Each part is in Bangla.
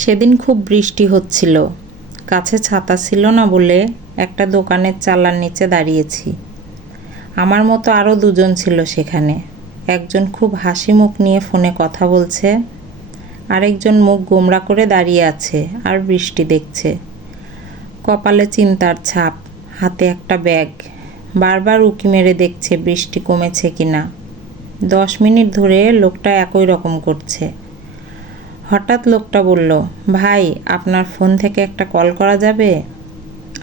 সেদিন খুব বৃষ্টি হচ্ছিল। কাছে ছাতা ছিল না বলে একটা দোকানের চালার নিচে দাঁড়িয়েছি। আমার মতো আরও দুজন ছিল সেখানে। একজন খুব হাসি মুখ নিয়ে ফোনে কথা বলছে, আরেকজন মুখ গোমড়া করে দাঁড়িয়ে আছে আর বৃষ্টি দেখছে। কপালে চিন্তার ছাপ, হাতে একটা ব্যাগ। বারবার উঁকি মেরে দেখছে বৃষ্টি কমেছে কিনা। 10 মিনিট ধরে লোকটা একই রকম করছে। হঠাৎ লোকটা বলল, ভাই আপনার ফোন থেকে একটা কল করা যাবে?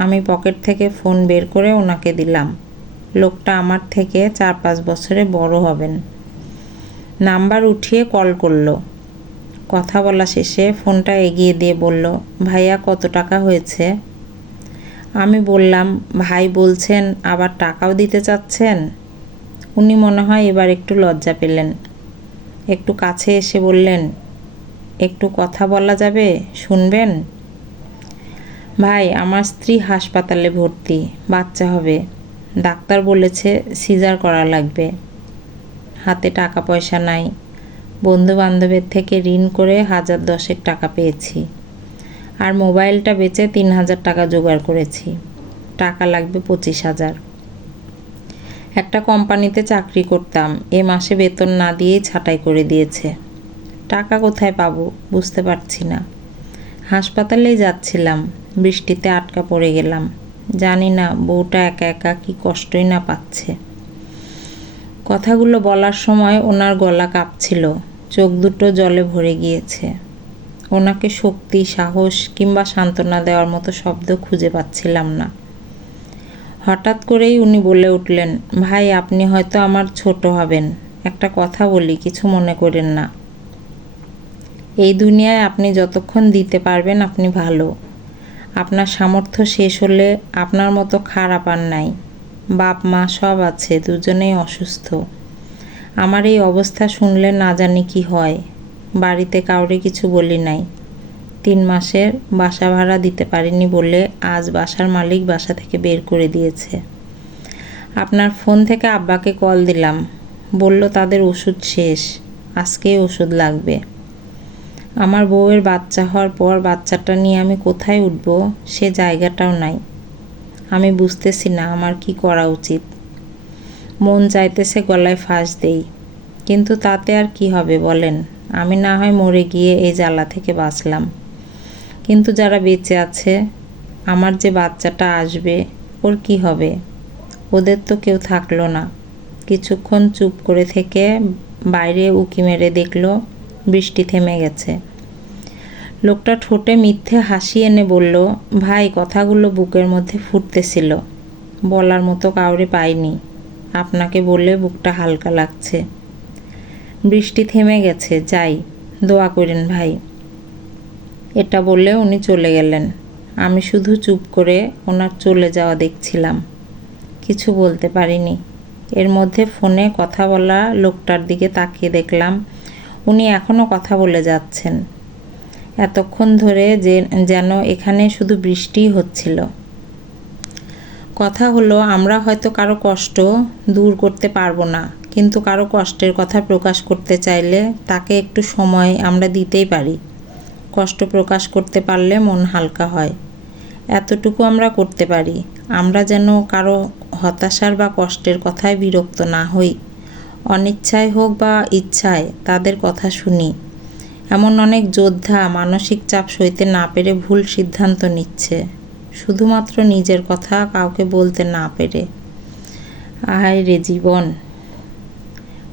আমি পকেট থেকে ফোন বের করে ওনাকে দিলাম। লোকটা আমার থেকে 4-5 বছরে বড় হবেন। নাম্বার উঠিয়ে কল করলো। কথা বলা শেষে ফোনটা এগিয়ে দিয়ে বলল, ভাইয়া কত টাকা হয়েছে? আমি বললাম, ভাই বলছেন আবার টাকাও দিতে চাচ্ছেন? উনি মনে হয় এবার একটু লজ্জা পেলেন। একটু কাছে এসে বললেন, একটু কথা বলা যাবে, শুনবেন? ভাই আমার স্ত্রী হাসপাতালে ভর্তি, বাচ্চা হবে। ডাক্তার বলেছে সিজার করা লাগবে। হাতে টাকা পয়সা নাই। বন্ধু বান্ধবের থেকে ঋণ করে 1010 টাকা পেয়েছি। আর মোবাইলটা বেচে 3000 টাকা জোগাড় করেছি। টাকা লাগবে 25,000। একটা কোম্পানিতে চাকরি করতাম, এ মাসে বেতন না দিয়েই ছাঁটাই করে দিয়েছে। টাকা কোথায় পাবো বুঝতে পারছি না। হাসপাতালেই যাচ্ছিলাম, বৃষ্টিতে আটকা পড়ে গেলাম। জানি না বউটা একা একা কি কষ্টই না পাচ্ছে। কথাগুলো বলার সময় ওনার গলা কাঁপছিল, চোখ দুটো জলে ভরে গিয়েছে। ওনাকে শক্তি, সাহস কিংবা সান্ত্বনা দেওয়ার মতো শব্দ খুঁজে পাচ্ছিলাম না। হঠাৎ করেই উনি বলে উঠলেন, ভাই আপনি হয়তো আমার ছোট হবেন, একটা কথা বলি, কিছু মনে করেন না। এই দুনিয়ায় আপনি যতক্ষণ দিতে পারবেন আপনি ভালো। আপনার সামর্থ্য শেষ হলে আপনার মতো খারাপ আর নাই। বাপ মা সব আছে, দুজনেই অসুস্থ। আমার এই অবস্থা শুনলে না জানি কি হয়। বাড়িতে কাউরে কিছু বলি নাই। 3 মাসের বাসা ভাড়া দিতে পারিনি বলে আজ বাসার মালিক বাসা থেকে বের করে দিয়েছে। আপনার ফোন থেকে আব্বাকে কল দিলাম, বলল তাদের ওষুধ শেষ, আজকেই ওষুধ লাগবে। আমার বউয়ের বাচ্চা হওয়ার পর বাচ্চাটা নিয়ে আমি কোথায় উঠব সে জায়গাটাও নাই। আমি বুঝতেছি না আমার কি করা উচিত। মন চাইতেছে গলায় ফাঁস দেই, কিন্তু তাতে আর কি হবে বলেন? আমি না হয় মরে গিয়ে এই জ্বালা থেকে বাঁচলাম, কিন্তু যারা বেঁচে আছে, আমার যে বাচ্চাটা আসবে, ওর কি হবে? ওদের তো কেউ থাকলো না। কিছুক্ষণ চুপ করে থেকে বাইরে উঁকি মেরে দেখলো বৃষ্টি থেমে গেছে। লোকটা ঠোঁটে মিথ্যে হাসি এনে বলল, ভাই কথাগুলো বুকের মধ্যে ফুটতেছিল, বলার মতো কাউরে পাইনি। আপনাকে বলে বুকটা হালকা লাগছে। বৃষ্টি থেমে গেছে, যাই, দোয়া করেন ভাই। এটা বলে উনি চলে গেলেন। আমি শুধু চুপ করে ওনার চলে যাওয়া দেখছিলাম, কিছু বলতে পারিনি। এর মধ্যে ফোনে কথা বলা লোকটার দিকে তাকিয়ে দেখলাম উনি এখনও কথা বলে যাচ্ছেন। এতক্ষণ ধরে যেন এখানে শুধু বৃষ্টিই হচ্ছিল। কথা হলো, আমরা হয়তো কারো কষ্ট দূর করতে পারবো না, কিন্তু কারো কষ্টের কথা প্রকাশ করতে চাইলে তাকে একটু সময় আমরা দিতেই পারি। কষ্ট প্রকাশ করতে পারলে মন হালকা হয়। এতটুকু আমরা করতে পারি, আমরা যেন কারো হতাশার বা কষ্টের কথায় বিরক্ত না হই। অনিচ্ছায় হোক বা ইচ্ছায় তাদের কথা শুনি। এমন অনেক যোদ্ধা মানসিক চাপ সইতে না পেরে ভুল সিদ্ধান্ত নিচ্ছে, শুধুমাত্র নিজের কথা কাউকে বলতে না পেরে। আহায় রে জীবন।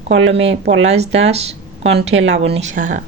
কলমে পলাশ দাস, কণ্ঠে লাবণী সাহা।